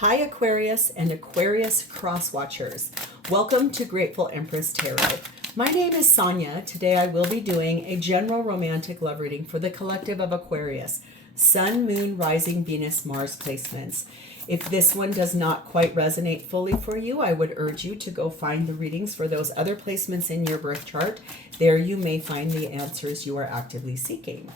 Hi Aquarius and Aquarius cross-watchers. Welcome to Grateful Empress Tarot. My name is Sonia. Today I will be doing a general romantic love reading for the collective of Aquarius, Sun, Moon, Rising, Venus, Mars placements. If this one does not quite resonate fully for you, I would urge you to go find the readings for those other placements in your birth chart. There you may find the answers you are actively seeking.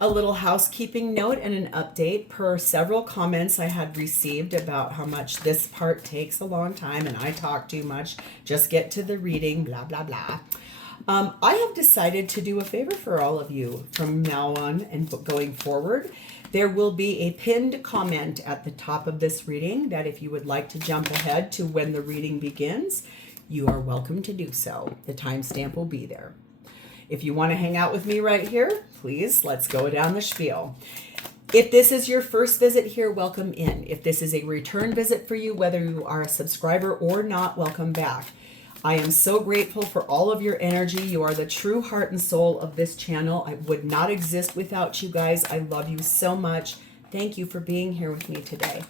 A little housekeeping note and an update per several comments I had received about how much this part takes a long time and I talk too much. Just get to the reading, blah, blah, blah. I have decided to do a favor for all of you from now on and going forward. There will be a pinned comment at the top of this reading that if you would like to jump ahead to when the reading begins, you are welcome to do so. The timestamp will be there. If you want to hang out with me right here, please, let's go down the spiel. If this is your first visit here, welcome in. If this is a return visit for you, whether you are a subscriber or not, welcome back. I am so grateful for all of your energy. You are the true heart and soul of this channel. I would not exist without you guys. I love you so much. Thank you for being here with me today.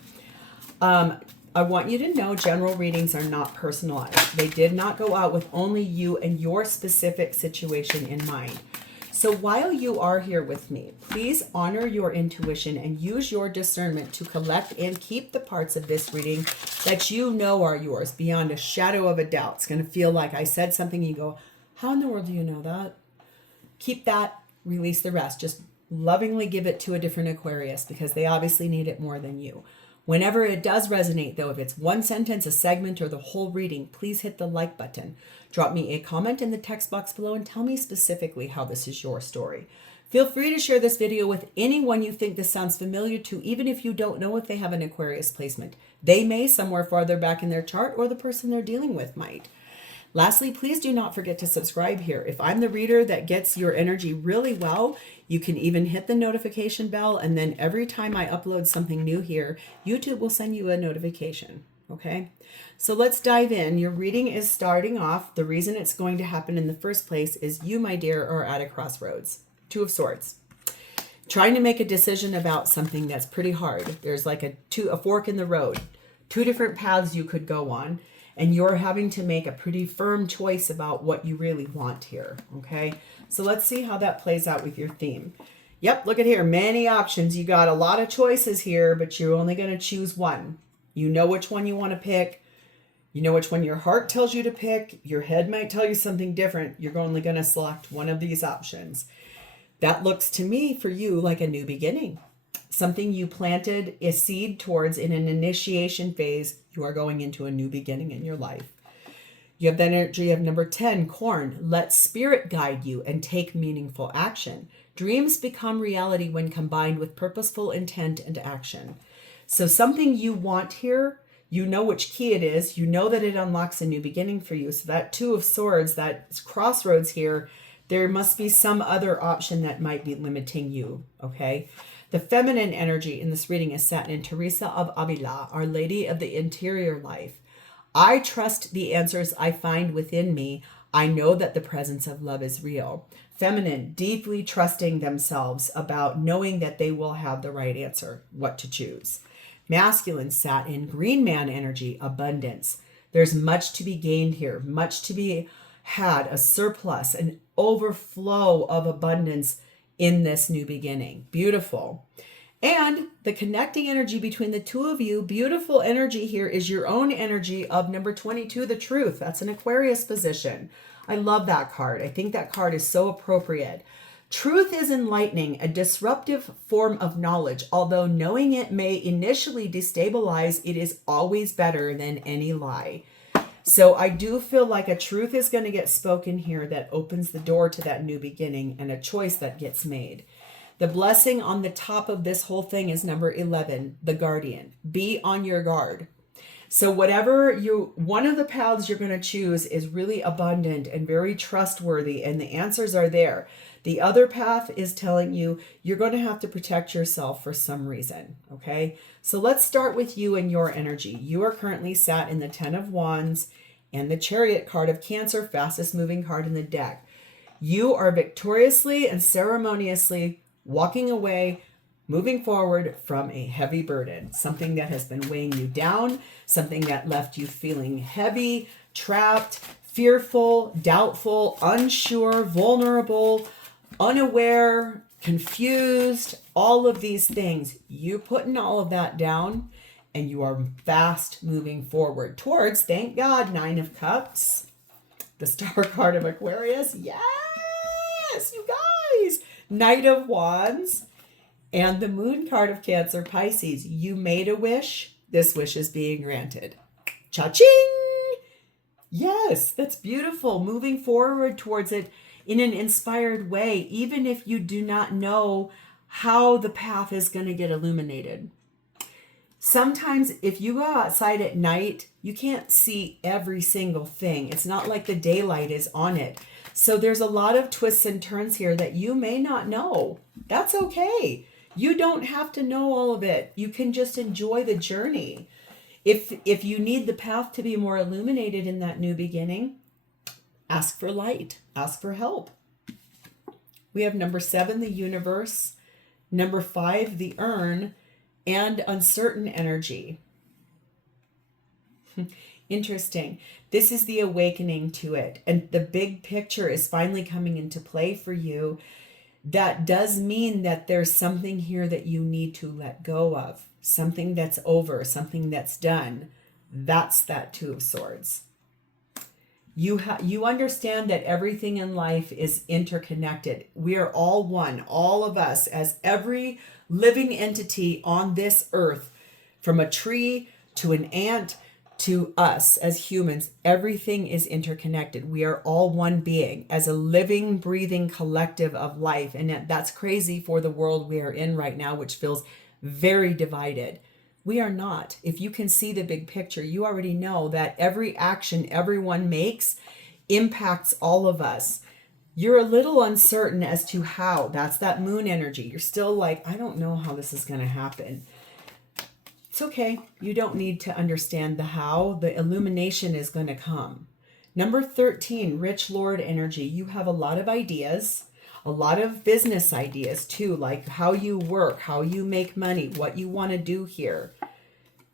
I want you to know general readings are not personalized. They did not go out with only you and your specific situation in mind. So while you are here with me, please honor your intuition and use your discernment to collect and keep the parts of this reading that you know are yours beyond a shadow of a doubt. It's going to feel like I said something, you go, how in the world do you know that? Keep that, release the rest. Just lovingly give it to a different Aquarius because they obviously need it more than you. Whenever it does resonate, though, if it's one sentence, a segment, or the whole reading, please hit the like button. Drop me a comment in the text box below and tell me specifically how this is your story. Feel free to share this video with anyone you think this sounds familiar to, even if you don't know if they have an Aquarius placement. They may somewhere farther back in their chart, or the person they're dealing with might. Lastly, please do not forget to subscribe here. If I'm the reader that gets your energy really well, you can even hit the notification bell, and then every time I upload something new here, YouTube will send you a notification, okay? So let's dive in. Your reading is starting off. The reason it's going to happen in the first place is you, my dear, are at a crossroads. Two of Swords. Trying to make a decision about something that's pretty hard. There's like a fork in the road. Two different paths you could go on. And you're having to make a pretty firm choice about what you really want here, okay? So let's see how that plays out with your theme. Yep, look at here, many options. You got a lot of choices here, but you're only going to choose one. You know which one you want to pick. You know which one your heart tells you to pick. Your head might tell you something different. You're only going to select one of these options. That looks to me for you like a new beginning. Something you planted a seed towards in an initiation phase. You are going into a new beginning in your life. You have the energy of number 10, Corn. Let spirit guide you and take meaningful action. Dreams become reality when combined with purposeful intent and action. So something you want here, you know which key it is. You know that it unlocks a new beginning for you. So that Two of Swords, that crossroads here, there must be some other option that might be limiting you, okay? The feminine energy in this reading is Satin and Teresa of Avila, Our Lady of the Interior Life. I trust the answers I find within me. I know that the presence of love is real. Feminine, deeply trusting themselves about knowing that they will have the right answer, what to choose. Masculine, Satin, Green Man energy, Abundance. There's much to be gained here, much to be had, a surplus, an overflow of abundance in this new beginning. Beautiful. And the connecting energy between the two of you, beautiful energy here, is your own energy of number 22, the Truth. That's an Aquarius position. I love that card. I think that card is so appropriate. Truth is enlightening, a disruptive form of knowledge. Although knowing it may initially destabilize, it is always better than any lie. So I do feel like a truth is going to get spoken here that opens the door to that new beginning and a choice that gets made. The blessing on the top of this whole thing is number 11, the Guardian. Be on your guard. So whatever one of the paths you're going to choose is really abundant and very trustworthy, and the answers are there. The other path is telling you you're going to have to protect yourself for some reason, okay? So let's start with you and your energy. You are currently sat in the 10 of Wands and the Chariot card of Cancer, fastest moving card in the deck. You are victoriously and ceremoniously walking away Moving forward from a heavy burden, something that has been weighing you down, something that left you feeling heavy, trapped, fearful, doubtful, unsure, vulnerable, unaware, confused, all of these things. You're putting all of that down and you are fast moving forward towards, thank God, 9 of Cups, the star card of Aquarius. Yes, you guys. Knight of Wands and the moon card of Cancer, Pisces. You made a wish. This wish is being granted. Cha-ching! Yes, that's beautiful. Moving forward towards it in an inspired way, even if you do not know how the path is going to get illuminated. Sometimes if you go outside at night, you can't see every single thing. It's not like the daylight is on it. So there's a lot of twists and turns here that you may not know. That's okay. You don't have to know all of it. You can just enjoy the journey. If you need the path to be more illuminated in that new beginning, ask for light. Ask for help. We have number 7, the universe. Number 5, the urn. And uncertain energy. Interesting. This is the awakening to it. And the big picture is finally coming into play for you. That does mean that there's something here that you need to let go of. Something that's over, something that's done. That's that 2 of Swords. You understand that everything in life is interconnected. We are all one, all of us, as every living entity on this earth, from a tree to an ant to us as humans, everything is interconnected. We are all one being as a living, breathing collective of life. And that's crazy for the world we are in right now, which feels very divided. We are not. If you can see the big picture, you already know that every action everyone makes impacts all of us. You're a little uncertain as to how. That's that moon energy. You're still like, I don't know how this is going to happen. It's okay. You don't need to understand the how. The illumination is going to come. Number 13, Rich Lord energy. You have a lot of ideas. A lot of business ideas too, like how you work, how you make money, what you want to do here.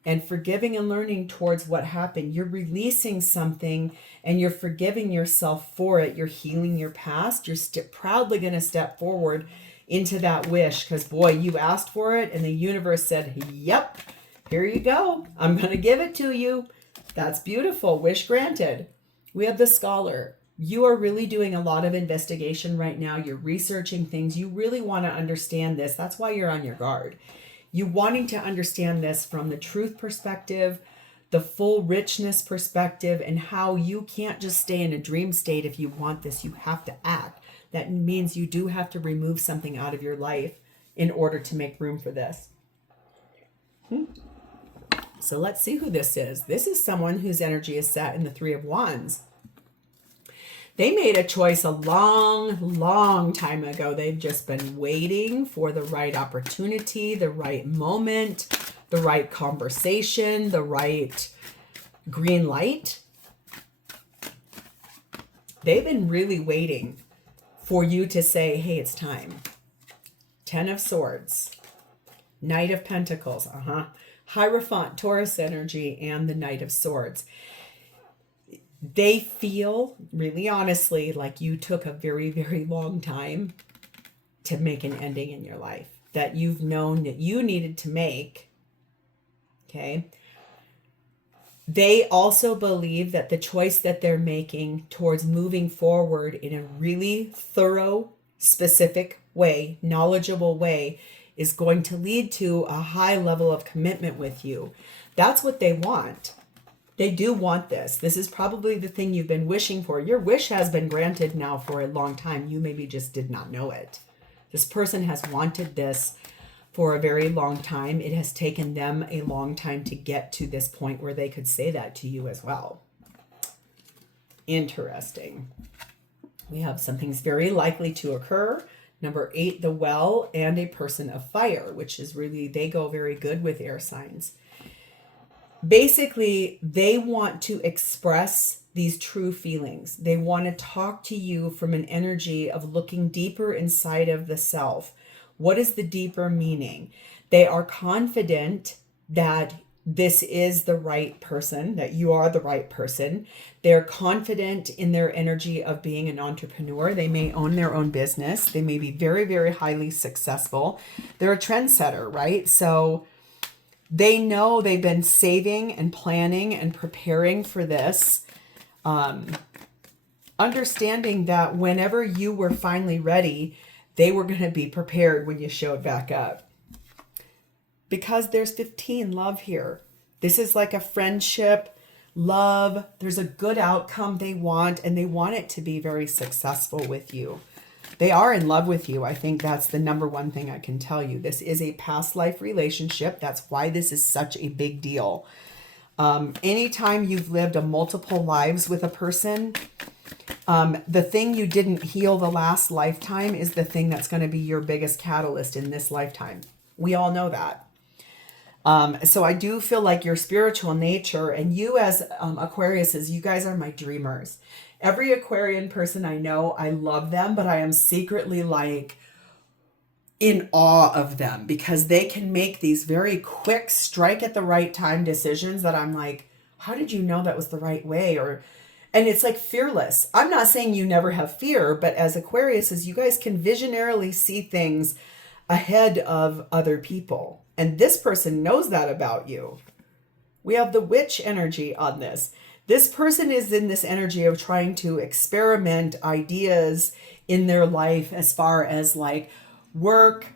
And forgiving and learning towards what happened. You're releasing something and you're forgiving yourself for it. You're healing your past. You're proudly going to step forward into that wish because, boy, you asked for it and the universe said, yep, here you go. I'm going to give it to you. That's beautiful. Wish granted. We have the Scholar. You are really doing a lot of investigation right now. You're researching things. You really want to understand this. That's why you're on your guard. You wanting to understand this from the truth perspective, the full richness perspective, and how you can't just stay in a dream state if you want this. You have to act. That means you do have to remove something out of your life in order to make room for this. So let's see who this is. This is someone whose energy is set in the 3 of Wands. They made a choice a long time ago. They've just been waiting for the right opportunity, the right moment, the right conversation, the right green light. They've been really waiting for you to say, hey, it's time. 10 of Swords, Knight of Pentacles, Hierophant, Taurus energy, and the Knight of Swords. They feel, really honestly, like you took a very, very long time to make an ending in your life that you've known that you needed to make. Okay. They also believe that the choice that they're making towards moving forward in a really thorough, specific way, knowledgeable way, is going to lead to a high level of commitment with you. That's what they want. They do want this. This is probably the thing you've been wishing for. Your wish has been granted now for a long time. You maybe just did not know it. This person has wanted this for a very long time. It has taken them a long time to get to this point where they could say that to you as well. Interesting. We have something's very likely to occur. Number 8, the Well, and a person of fire, which is really, they go very good with air signs. Basically, they want to express these true feelings. They want to talk to you from an energy of looking deeper inside of the self. What is the deeper meaning? They are confident that this is the right person, that you are the right person. They're confident in their energy of being an entrepreneur. They may own their own business. They may be very, very highly successful. They're a trendsetter, right? So they know they've been saving and planning and preparing for this, understanding that whenever you were finally ready, they were going to be prepared when you showed back up. Because there's 15 love here. This is like a friendship, love. There's a good outcome they want, and they want it to be very successful with you. They are in love with you. I think that's the number one thing I can tell you. This is a past life relationship. That's why this is such a big deal. Anytime you've lived a multiple lives with a person, the thing you didn't heal the last lifetime is the thing that's going to be your biggest catalyst in this lifetime. We all know that. So I do feel like your spiritual nature, and you as Aquariuses, you guys are my dreamers. Every Aquarian person I know, I love them, but I am secretly like in awe of them because they can make these very quick strike at the right time decisions that I'm like, how did you know that was the right way? And it's like fearless. I'm not saying you never have fear, but as Aquariuses, you guys can visionarily see things ahead of other people. And this person knows that about you. We have the witch energy on this. This person is in this energy of trying to experiment ideas in their life as far as like work,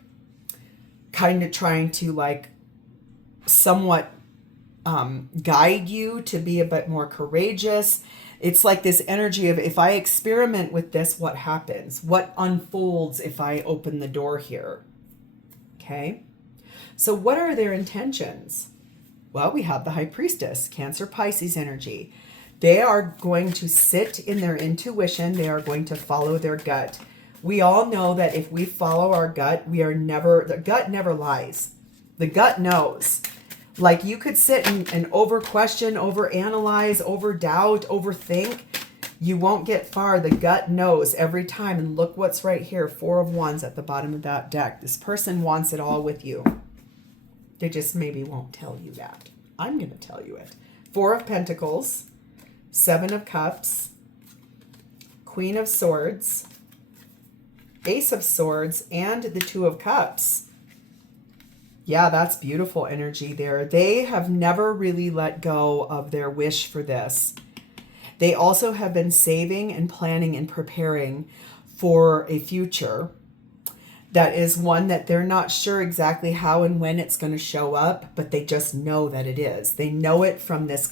kind of trying to like somewhat guide you to be a bit more courageous. It's like this energy of, if I experiment with this, what happens? What unfolds if I open the door here? Okay. So what are their intentions? Well, we have the High Priestess, Cancer Pisces energy. They are going to sit in their intuition. They are going to follow their gut. We all know that if we follow our gut, the gut never lies. The gut knows. Like you could sit and over question, over analyze, over doubt, overthink. You won't get far. The gut knows every time. And look what's right here. 4 of Wands at the bottom of that deck. This person wants it all with you. They just maybe won't tell you that. I'm going to tell you it. 4 of Pentacles, 7 of Cups, Queen of Swords, Ace of Swords, and the 2 of Cups. Yeah, that's beautiful energy there. They have never really let go of their wish for this. They also have been saving and planning and preparing for a future that is one that they're not sure exactly how and when it's going to show up, but they just know that it is. They know it from this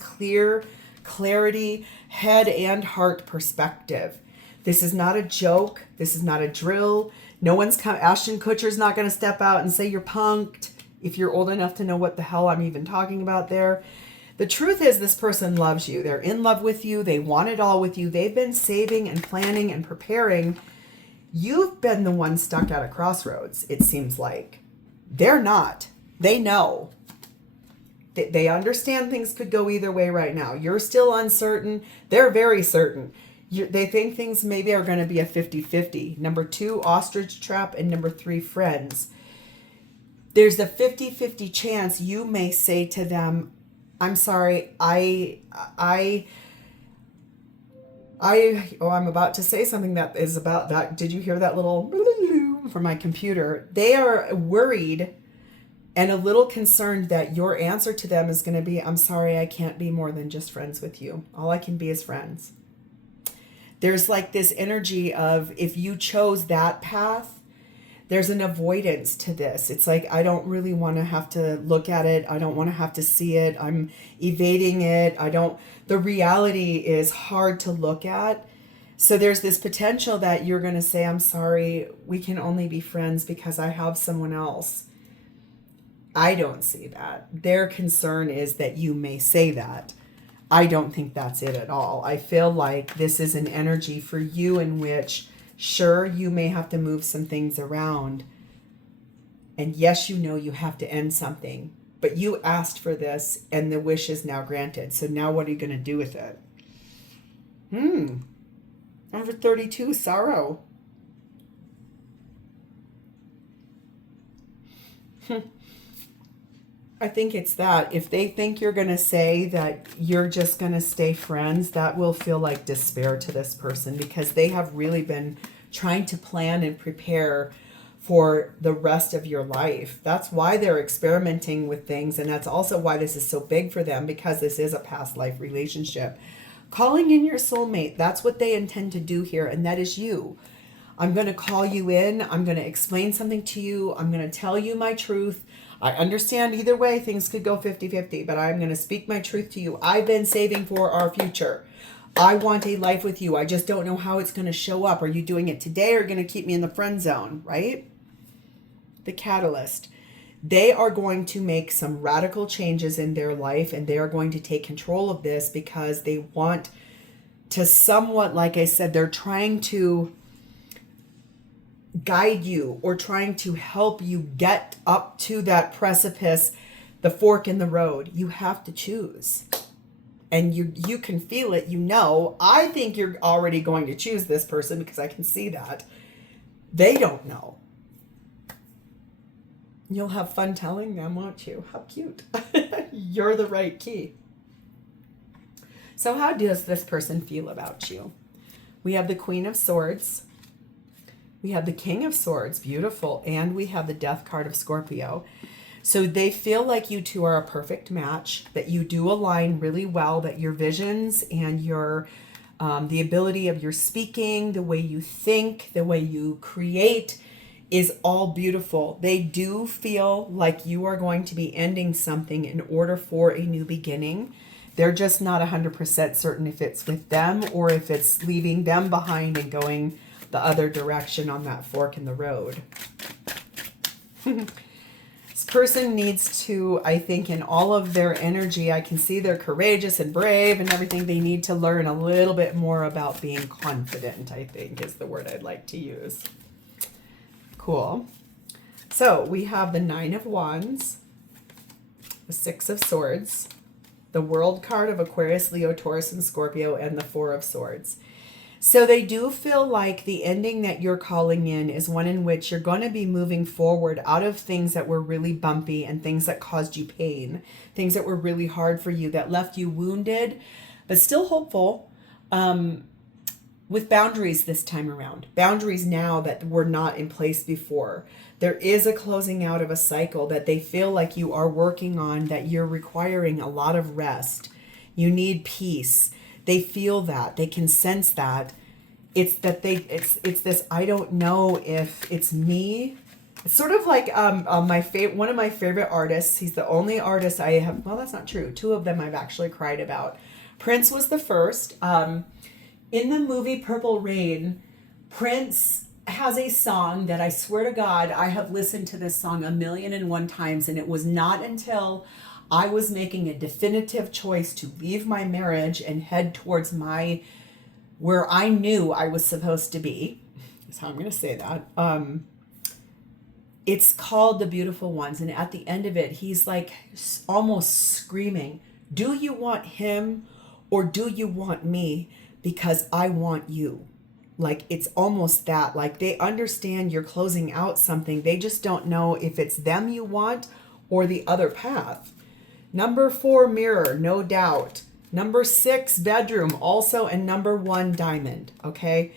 clarity, head and heart perspective. This is not a joke. This is not a drill. No one's Ashton Kutcher's not going to step out and say you're punked if you're old enough to know what the hell I'm even talking about there. The truth is this person loves you. They're in love with you. They want it all with you. They've been saving and planning and preparing. You've been the one stuck at a crossroads, it seems like. They're not. They know. They understand things could go either way right now. You're still uncertain. They're very certain. They think things maybe are going to be a 50-50. Number 2, ostrich trap, and number 3, friends. There's a 50-50 chance you may say to them, I'm sorry, I'm about to say something that is about that. Did you hear that little from my computer? They are worried and a little concerned that your answer to them is going to be, I'm sorry, I can't be more than just friends with you. All I can be is friends. There's like this energy of, if you chose that path, there's an avoidance to this. It's like, I don't really want to have to look at it. I don't want to have to see it. I'm evading it. The reality is hard to look at. So there's this potential that you're going to say, I'm sorry, we can only be friends because I have someone else. I don't see that. Their concern is that you may say that. I don't think that's it at all. I feel like this is an energy for you in which, sure, you may have to move some things around. And yes, you know you have to end something. But you asked for this and the wish is now granted. So now what are you going to do with it? Number 32, sorrow. I think it's that. If they think you're going to say that you're just going to stay friends, that will feel like despair to this person, because they have really been trying to plan and prepare for the rest of your life. That's why they're experimenting with things. And that's also why this is so big for them, because this is a past life relationship. Calling in your soulmate, that's what they intend to do here. And that is you. I'm going to call you in. I'm going to explain something to you. I'm going to tell you my truth. I understand either way, things could go 50-50, but I'm going to speak my truth to you. I've been saving for our future. I want a life with you. I just don't know how it's going to show up. Are you doing it today or going to keep me in the friend zone, right? The catalyst. They are going to make some radical changes in their life, and they are going to take control of this because they want to somewhat, like I said, they're trying to guide you or trying to help you get up to that precipice, the fork in the road. You have to choose. And you can feel it, you know. I think you're already going to choose this person because I can see that. They don't know. You'll have fun telling them, won't you? How cute. You're the right key. So how does this person feel about you? We have the Queen of Swords. We have the King of Swords, beautiful. And we have the Death card of Scorpio. So they feel like you two are a perfect match, that you do align really well, that your visions and your the ability of your speaking, the way you think, the way you create is all beautiful. They do feel like you are going to be ending something in order for a new beginning. They're just not 100% certain if it's with them or if it's leaving them behind and going the other direction on that fork in the road. This person needs to, I think, in all of their energy, I can see they're courageous and brave and everything. They need to learn a little bit more about being confident, I think is the word I'd like to use. Cool. So we have the Nine of Wands, the Six of Swords, the World card of Aquarius, Leo, Taurus, and Scorpio, and the Four of Swords. So they do feel like the ending that you're calling in is one in which you're going to be moving forward out of things that were really bumpy and things that caused you pain, things that were really hard for you, that left you wounded, but still hopeful, with boundaries this time around. Boundaries now that were not in place before. There is a closing out of a cycle that they feel like you are working on, that you're requiring a lot of rest. You need peace. They feel that. They can sense that. It's that it's this, I don't know if it's me. It's sort of like one of my favorite artists. He's the only artist I have, well, that's not true. Two of them I've actually cried about. Prince was the first. In the movie Purple Rain, Prince has a song that I swear to God, I have listened to this song 1,000,001 times, and it was not until I was making a definitive choice to leave my marriage and head towards where I knew I was supposed to be. That's how I'm going to say that. It's called The Beautiful Ones. And at the end of it, he's like almost screaming, do you want him or do you want me? Because I want you. Like, it's almost that. Like, they understand you're closing out something. They just don't know if it's them you want or the other path. Number 4, mirror, no doubt. Number 6, bedroom, also, and number 1, diamond, okay?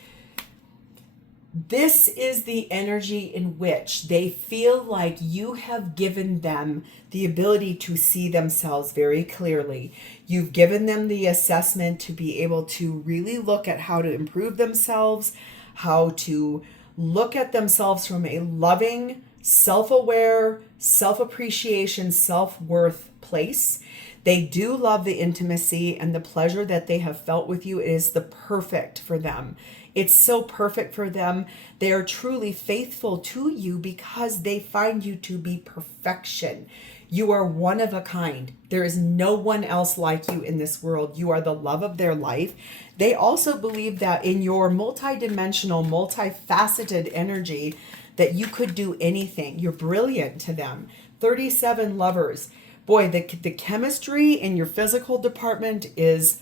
This is the energy in which they feel like you have given them the ability to see themselves very clearly. You've given them the assessment to be able to really look at how to improve themselves, how to look at themselves from a loving, self-aware, self-appreciation, self-worth place. They do love the intimacy and the pleasure that they have felt with you. It is the perfect for them. It's so perfect for them. They are truly faithful to you because they find you to be perfection. You are one of a kind. There is no one else like you in this world. You are the love of their life. They also believe that in your multidimensional, multifaceted energy, that you could do anything. You're brilliant to them. 37 lovers. Boy, the chemistry in your physical department is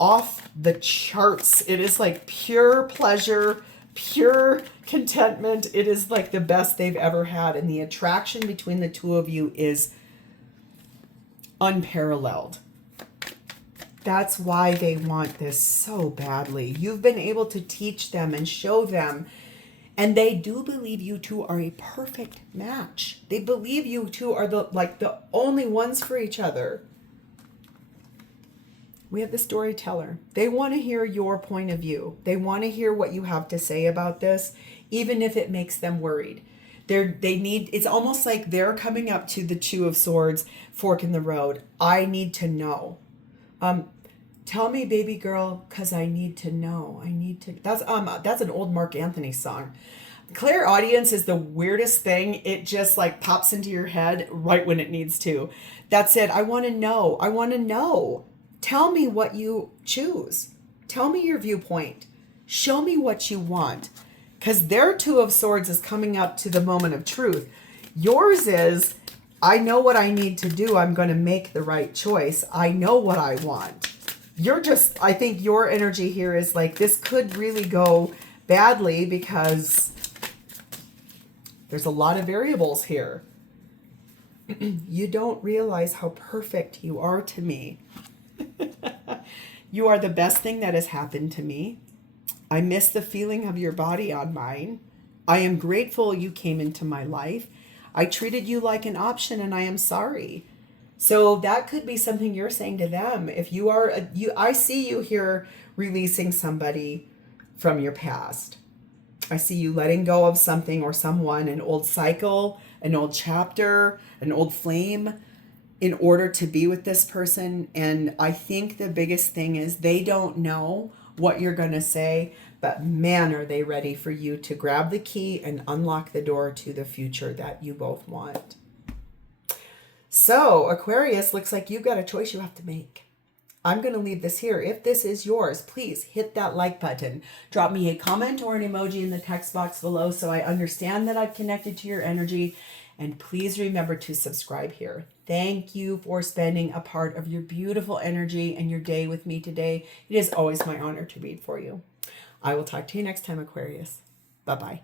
off the charts. It is like pure pleasure, pure contentment. It is like the best they've ever had. And the attraction between the two of you is unparalleled. That's why they want this so badly. You've been able to teach them and show them, and they do believe you two are a perfect match. They believe you two are the only ones for each other. We have the storyteller. They want to hear your point of view. They want to hear what you have to say about this, even if it makes them worried. It's almost like they're coming up to the Two of Swords, fork in the road. I need to know. Tell me, baby girl, because I need to know. That's an old Mark Anthony song. Clairaudience is the weirdest thing. It just like pops into your head right when it needs to. That's it. I want to know. I want to know. Tell me what you choose. Tell me your viewpoint. Show me what you want. Because their Two of Swords is coming up to the moment of truth. Yours is, I know what I need to do. I'm going to make the right choice. I know what I want. I think your energy here is like, this could really go badly because there's a lot of variables here. You don't realize how perfect you are to me. You are the best thing that has happened to me. I miss the feeling of your body on mine. I am grateful you came into my life. I treated you like an option and I am sorry. So that could be something you're saying to them. If you are, I see you here releasing somebody from your past. I see you letting go of something or someone, an old cycle, an old chapter, an old flame, in order to be with this person. And I think the biggest thing is they don't know what you're going to say, but man, are they ready for you to grab the key and unlock the door to the future that you both want. So Aquarius, looks like you've got a choice you have to make. I'm going to leave this here. If this is yours, please hit that like button. Drop me a comment or an emoji in the text box below so I understand that I've connected to your energy. And please remember to subscribe here. Thank you for spending a part of your beautiful energy and your day with me today. It is always my honor to read for you. I will talk to you next time, Aquarius. Bye-bye.